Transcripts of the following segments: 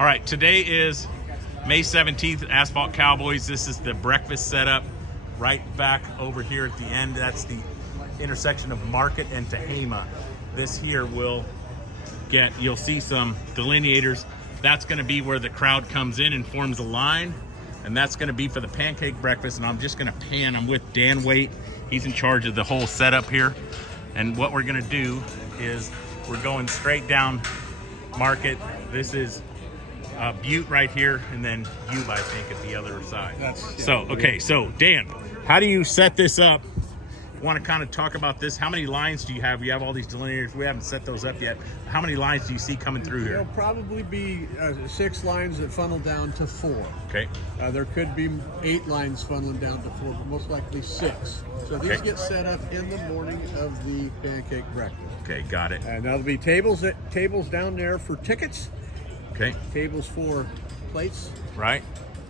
All right, today is May 17th, Asphalt Cowboys. This is the breakfast setup right back over here at the end. That's the intersection of Market and Tehama. This here will get, you'll see some delineators. That's gonna be where the crowd comes in and forms a line. And that's gonna be for the pancake breakfast. And I'm just gonna pan, I'm with Dan Waite. He's in charge of the whole setup here. And what we're gonna do is we're going straight down Market. This is Butte right here, and then Yuba, I think, at the other side. So Dan, how do you set this up? Want to kind of talk about this? How many lines do you have? You have all these delineators. We haven't set those up yet. How many lines do you see coming through here? There'll probably be 6 lines that funnel down to 4. Okay. There could be 8 lines funneling down to 4, but most likely 6. So these get set up in the morning of the pancake breakfast. Okay, got it. And there'll be tables down there for tickets. Okay. Tables for plates. Right.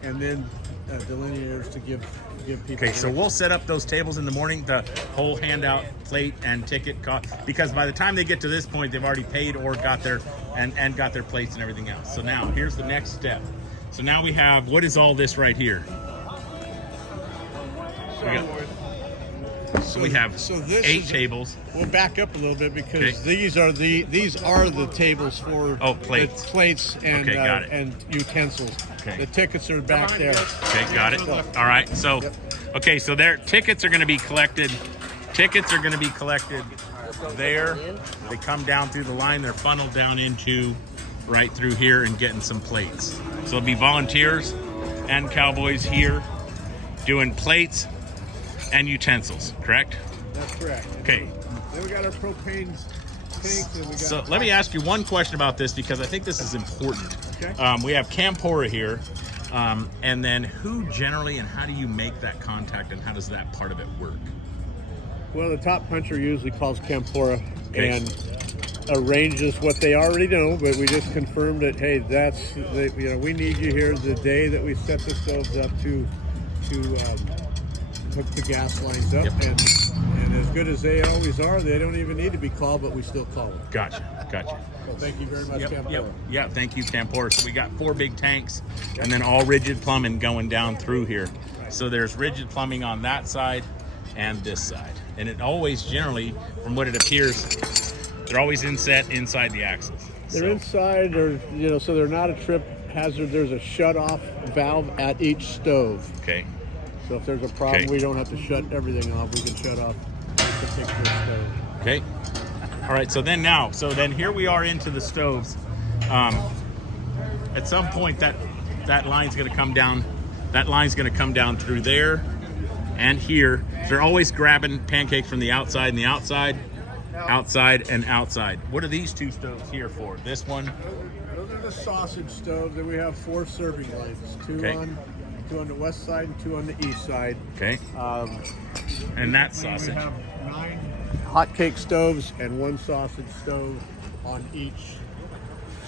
And then delineators to give people. Okay, so we'll set up those tables in the morning, the whole handout, plate, and ticket cost, because by the time they get to this point, they've already paid or got their and got their plates and everything else. So now here's the next step. So now we have, what is all this right here? So we have 8 tables. We'll back up a little bit because these are the tables for plates. The plates and got it. and utensils. Okay. The tickets are back there. Okay, got it. All right. So okay, so their tickets are going to be collected. Tickets are going to be collected there. They come down through the line. They're funneled down into right through here and getting some plates. So it'll be volunteers and cowboys here doing plates and utensils, correct? That's correct. Okay. Then we got our propane tanks. And we got so let me ask you one question about this, because I think this is important. Okay. We have Campora here, and then who generally and how do you make that contact, and how does that part of it work? Well, the top puncher usually calls Campora and arranges what they already know, but we just confirmed that, hey, we need you here the day that we set the stoves up to hook the gas lines up. And as good as they always are, they don't even need to be called, but we still call them. Gotcha. Well, thank you very much, Campora. Yeah, thank you, Campora. So we got 4 big tanks, and then all rigid plumbing going down through here. Right. So there's rigid plumbing on that side and this side. And it always generally, from what it appears, they're always inset inside the axles. They're inside, or so they're not a trip hazard. There's a shut-off valve at each stove. Okay. So if there's a problem, we don't have to shut everything off. We can shut off the particular stove. Okay. All right. So then here we are into the stoves. At some point, that line's going to come down. That line's going to come down through there and here. They're always grabbing pancakes from the outside and the outside, outside and outside. What are these 2 stoves here for? This one? Those are the sausage stoves, and we have 4 serving lines. 2 on the west side and 2 on the east side. Okay. And that sausage. We have 9 hot cake stoves and 1 sausage stove on each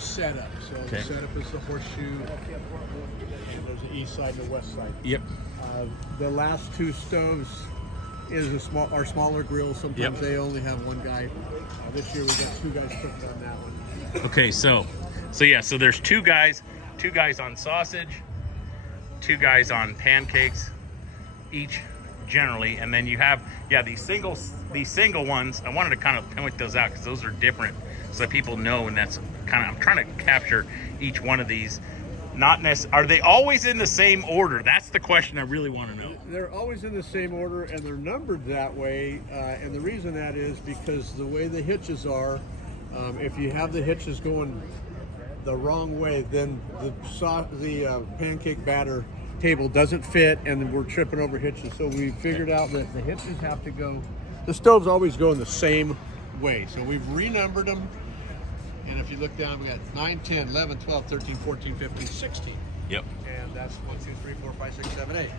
setup. So the setup is the horseshoe, and there's the east side and the west side. Yep. The last 2 stoves is our smaller grill. Sometimes they only have 1 guy. This year we got 2 guys cooked on that one. Okay, so there's 2 guys on sausage, 2 guys on pancakes each generally, and then you have these single ones. I wanted to kind of point those out because those are different, so that people know. And that's kind of, I'm trying to capture each one of these. Are they always in the same order? That's the question I really want to know. They're always in the same order, and they're numbered that way. And the reason that is because the way the hitches are, if you have the hitches going the wrong way, then the pancake batter table doesn't fit, and we're tripping over hitches. So we figured out that the hitches have to go. The stoves always go in the same way. So we've renumbered them. And if you look down, we got 9, 10, 11, 12, 13, 14, 15, 16. Yep. And that's 1, 2, 3, 4, 5, 6, 7, 8.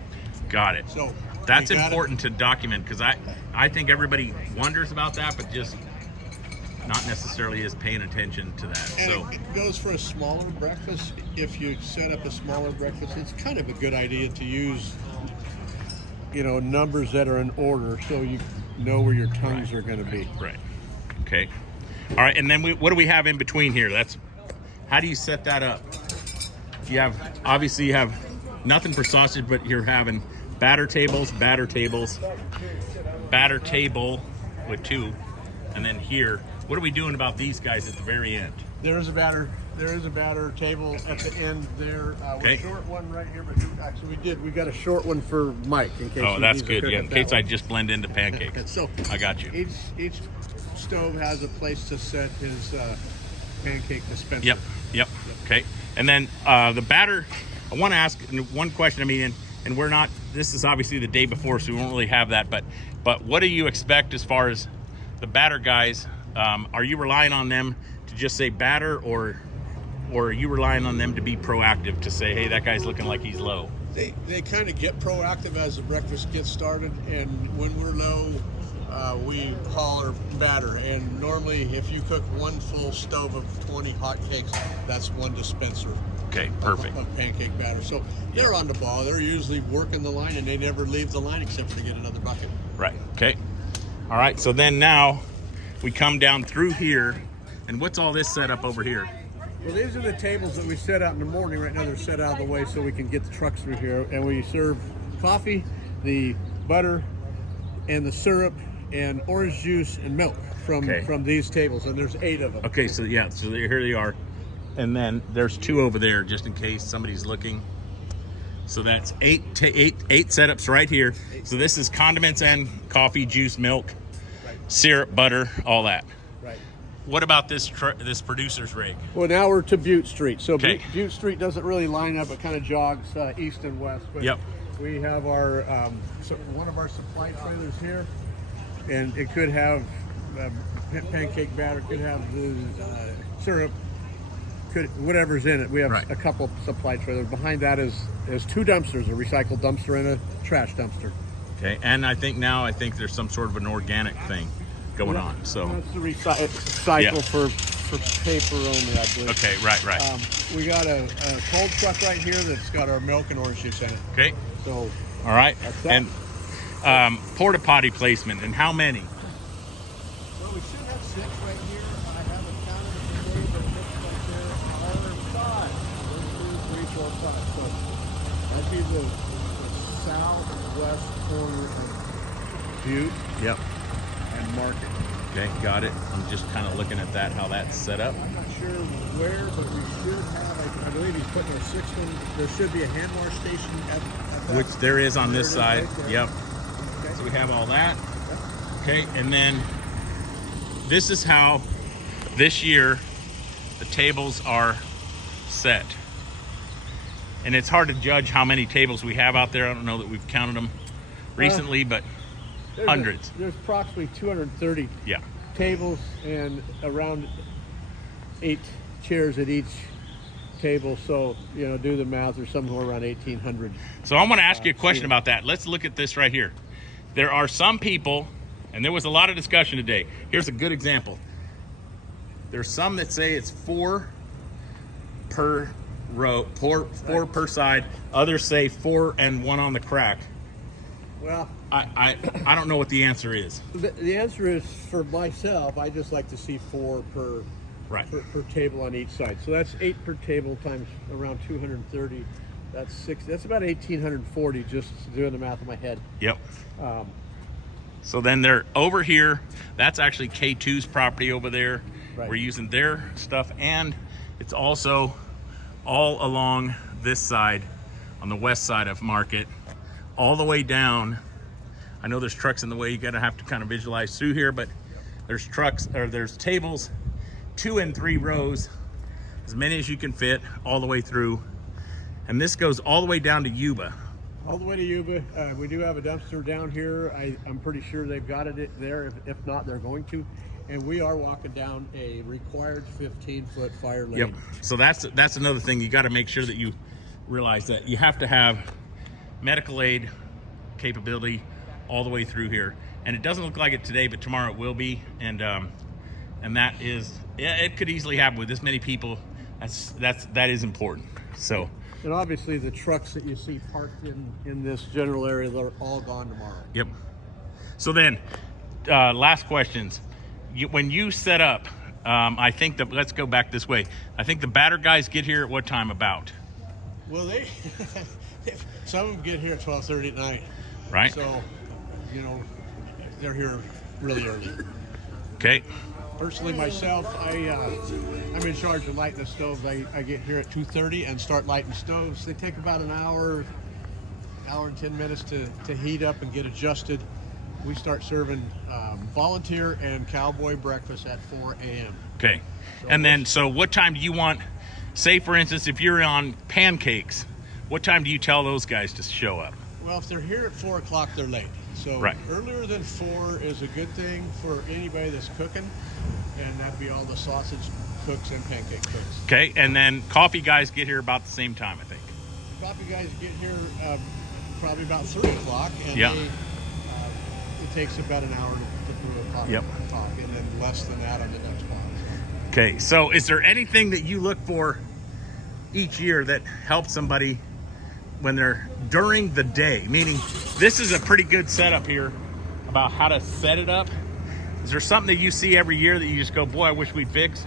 Got it. So that's important to document, because I think everybody wonders about that, but just not necessarily is paying attention to that. And so it goes for a smaller breakfast. If you set up a smaller breakfast, it's kind of a good idea to use, numbers that are in order, so you know where your tongues are going to be. Right. Okay. All right. And then what do we have in between here? How do you set that up? you have, obviously you have nothing for sausage, but you're having batter tables, batter table with 2, and then here, what are we doing about these guys at the very end? There is a batter table at the end there. Okay. We're short one right here, but actually we got a short one for Mike in case. Oh, he that's needs to good. cook Yeah, up in that case I one. just blend into pancakes. So I got you. Each stove has a place to set his pancake dispenser. Yep. Okay. And then the batter, I want to ask one question. I mean, and we're not, this is obviously the day before, so we won't really have that, but what do you expect as far as the batter guys? Are you relying on them to just say batter, or are you relying on them to be proactive to say, hey, that guy's looking like he's low? They kind of get proactive as the breakfast gets started, and when we're low, we holler batter. And normally, if you cook one full stove of 20 hot cakes, that's one dispenser. Okay, perfect. Of pancake batter. So they're on the ball. They're usually working the line, and they never leave the line except for to get another bucket. Right. Okay. All right. So then now we come down through here, and what's all this set up over here? Well, these are the tables that we set out in the morning. Right now they're set out of the way so we can get the trucks through here. And we serve coffee, the butter, and the syrup, and orange juice and milk from these tables. And there's 8 of them. Okay, so yeah, so here they are. And then there's 2 over there just in case somebody's looking. So that's 8 setups right here. So this is condiments and coffee, juice, milk, syrup, butter, all that. Right. What about this producer's rig? Well, now we're to Butte Street. So Okay. Butte Street doesn't really line up; it kind of jogs east and west. But Yep. we have our one of our supply trailers here, and it could have pancake batter, could have the syrup, could whatever's in it. We have a couple supply trailers. Behind that is 2 dumpsters: a recycled dumpster and a trash dumpster. Okay, and I think there's some sort of an organic thing going on. So that's the recycle for paper only, I believe. Okay, right. We got a cold truck right here that's got our milk and orange juice in it. Okay. So all right. that's that. And porta potty placement, and how many? Well, we should have 6 right here. I haven't counted them today, but it looks like there are 5. 1, 2, 3, 4, 5. So that'd be the southwest corner of Butte. Yep. And Market. Okay, got it. I'm just kind of looking at that, how that's set up. I'm not sure where, but we should have, I believe he's putting our 6th one. There should be a hand wash station at that. Which there is on this side. Right there. Yep. Okay. So we have all that. Okay, and then this is how this year the tables are set. And it's hard to judge how many tables we have out there. I don't know that we've counted them recently, but hundreds. There's approximately 230 tables and around 8 chairs at each table. So, do the math, or somewhere around 1,800. So I want to ask you a question about that. Let's look at this right here. There are some people, and there was a lot of discussion today. Here's a good example. There's some that say it's 4 per row, 4 per side. Others say 4 and 1 on the crack. Well, I don't know what the answer is. The answer is, for myself, I just like to see 4 per table on each side. So that's 8 per table times around 230. That's 6. That's about 1,840, just doing the math in my head. Yep. So then they're over here. That's actually K2's property over there. Right. We're using their stuff, and it's also all along this side, on the west side of Market, all the way down. I know there's trucks in the way. You gotta have to kind of visualize through here, but there's there's tables, 2 and 3 rows, as many as you can fit, all the way through. And this goes all the way down to Yuba. All the way to Yuba. We do have a dumpster down here. I'm pretty sure they've got it there. If not, they're going to. And we are walking down a required 15-foot fire lane. Yep. So that's another thing. You got to make sure that you realize that you have to have medical aid capability all the way through here. And it doesn't look like it today, but tomorrow it will be. And that is, it could easily happen with this many people. That is important. So. And obviously the trucks that you see parked in this general area, they're all gone tomorrow. Yep. So then, last questions. When you set up, I think let's go back this way. I think the batter guys get here at what time about? Well, some of them get here at 12:30 at night. Right. So, you know, they're here really early. Okay. Personally, myself, I'm in charge of lighting the stoves. I get here at 2:30 and start lighting stoves. They take about an hour and 10 minutes to heat up and get adjusted. We start serving volunteer and cowboy breakfast at 4 a.m. Okay. And then, so what time do you want, say for instance, if you're on pancakes, what time do you tell those guys to show up? Well, if they're here at 4 o'clock, they're late. So Right. earlier than 4 is a good thing for anybody that's cooking, and that'd be all the sausage cooks and pancake cooks. Okay. And then coffee guys get here about the same time, I think. Coffee guys get here probably about 3 o'clock, and Yeah. it takes about an hour to brew a coffee, Yep. and then less than that on the next box. Okay. So is there anything that you look for each year that helps somebody when they're during the day? Meaning, this is a pretty good setup here about how to set it up. Is there something that you see every year that you just go, boy, I wish we'd fix?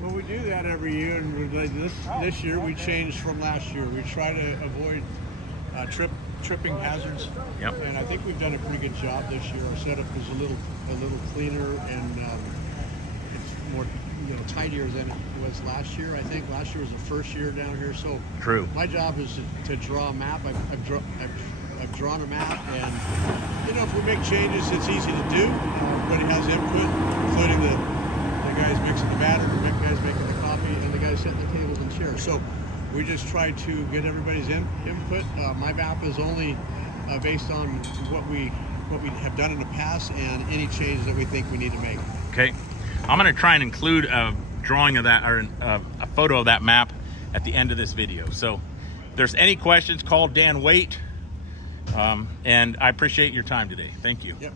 Well, we do that every year, and this year we changed from last year. We try to avoid tripping hazards. Yep. And I think we've done a pretty good job this year. Our setup is a little cleaner, and it's more tidier than it was last year. I think last year was the first year down here. So True. my job is to draw a map. I've drawn a map, and if we make changes, it's easy to do. Everybody has input, including the guys mixing the batter, the guys making the coffee, and the guys setting the tables and chairs. So we just try to get everybody's input. My map is only based on what we have done in the past and any changes that we think we need to make. Okay. I'm going to try and include a drawing of that, or a photo of that map at the end of this video. So if there's any questions, call Dan Waite. And I appreciate your time today. Thank you. Yep.